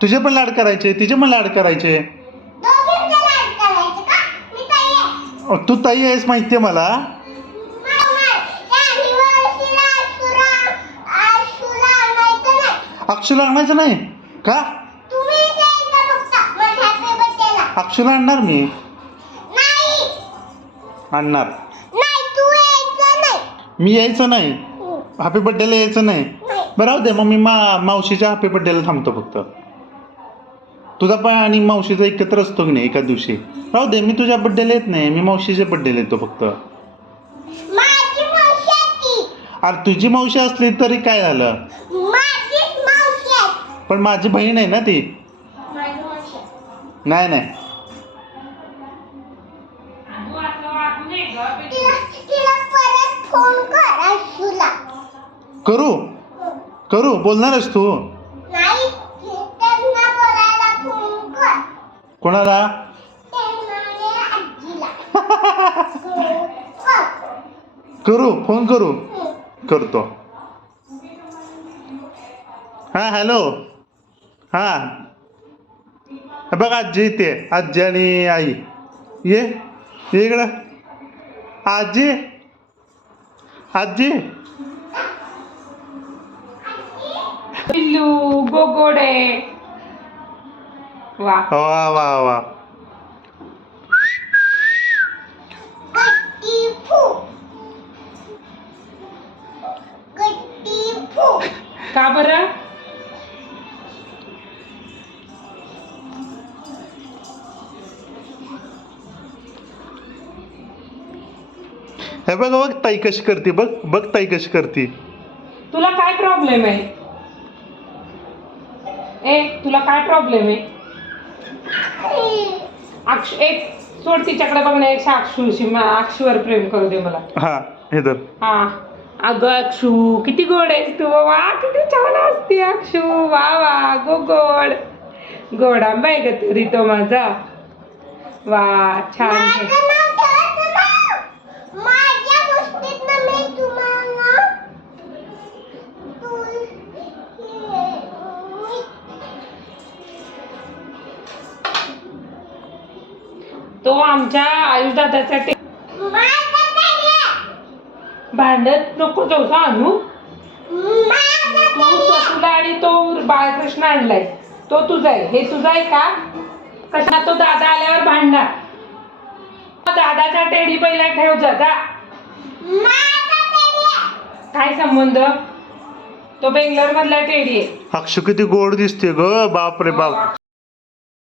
तुझे पण लाड करायचे, तिचे पण लाड करायचे. तू ताई आहेस माहितीये मला. अक्षुला आणायचं नाही का? अक्षुला आणणार मी. आणणार मी. यायचं नाही हॅपी बर्थडेला, यायचं नाही. बरं राहू दे मग मी मावशीच्या हॅपी बर्थडेला थांबतो फक्त. तुझा पण आणि मावशीचा एकत्र असतो की नाही एका दिवशी. राहू दे मी तुझ्या बर्थडेला येत नाही, मी मावशीच्या बर्थडेला येतो फक्त. अरे तुझी मावशी असली तरी काय झालं, पण माझी बहीण आहे ना ती. नाही नाही करू करू बोलणारच तू. कोणाला? करू फोन करू. करतो. हां हॅलो. हां बघ आजी इथे, आजी आणि आई. ये इकडं. आजी आजी पिल्लू गोगोडे. वा वा वा वा. का बरं? हे बघ बघ ताई कशी करते, बघ बघ ताई कशी करते. तुला काय प्रॉब्लेम आहे? तुला काय प्रॉब्लेम आहे? एक सोड तिच्याकडे बघण्या एक अक्षूवर प्रेम करू दे मला. हा हे धर. हा अगं अक्षू किती गोड आहेस तू. वा किती छान असते अक्षू. वा वा गोड गोड आंबा आहे ग तरी तो माझा. वा छान. तो आमच्या आयुष दादासाठी भांडत नको जाऊ आणू. तू स्वतःला आणि तो बाळकृष्ण आणलाय तो तुझा आहे. हे तुझा आहे का? कशा तो दादा आल्यावर भांडणार. दादाचा टेडी पहिला ठेव जा. काय संबंध? तो बेंगलोर मधला टेडी आहे. अक्षु किती गोड दिसते ग. बाप रे बाप.